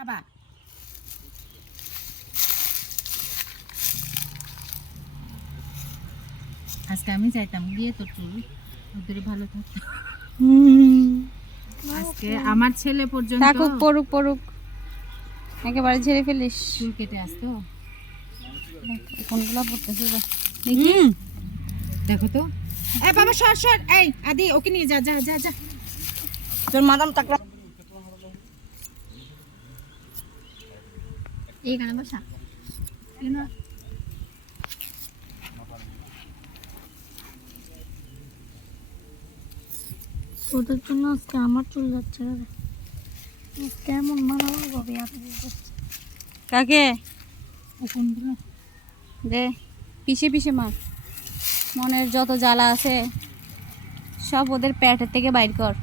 বাবা। আজকে আমি চাইতাম গিয়ে তোর চুল। ওদের ভালো থাকতো। আজকে আমার ছেলে পর্যন্ত থাকুক পড়ুক পড়ুক। একেবারে ঝেড়ে ফেলিস। চুল কেটে আসতো কোনগুলো পড়তেছে দেখি। দেখো তো। এই বাবা সর সর। এই আদি ওকে নিয়ে যা যা যা যা। তোর মাদাম টাকরা এইখানে বসা তোদের জন্য আজকে আমার চুল যাচ্ছে রে কেমন মানাবো ভাবে কাকে দে পিছে পিছে মার মনের যত জ্বালা আছে। সব ওদের প্যাটের থেকে বাইর কর।